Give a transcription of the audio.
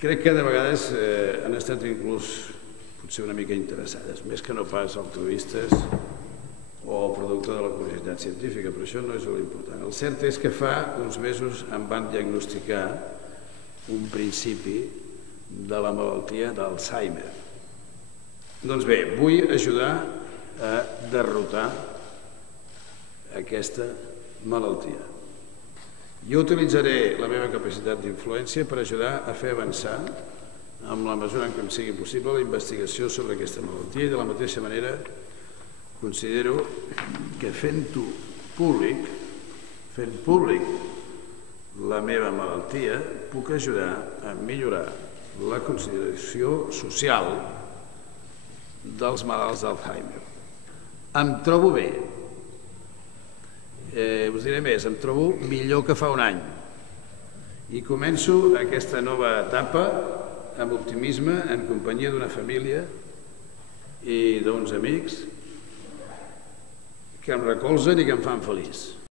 Crec que de vegades han estat inclús potser una mica interessades, més que no pas altruistes o producte de la curiositat científica, però això no és l'important. El cert és que fa uns mesos em van diagnosticar un principi de la malaltia d'Alzheimer. Doncs bé, vull ajudar a derrotar aquesta malaltia. Jo utilitzaré la meva capacitat d'influència per ajudar a fer avançar, amb la mesura en què em sigui possible, la investigació sobre aquesta malaltia i de la mateixa manera considero que fent-ho públic, fent públic la meva malaltia, puc ajudar a millorar la consideració social dels malalts d'Alzheimer. Em trobo bé. Us diré més, em trobo millor que fa un any. I començo aquesta nova etapa amb optimisme, en companyia d'una família i d'uns amics que em recolzen i que em fan feliç.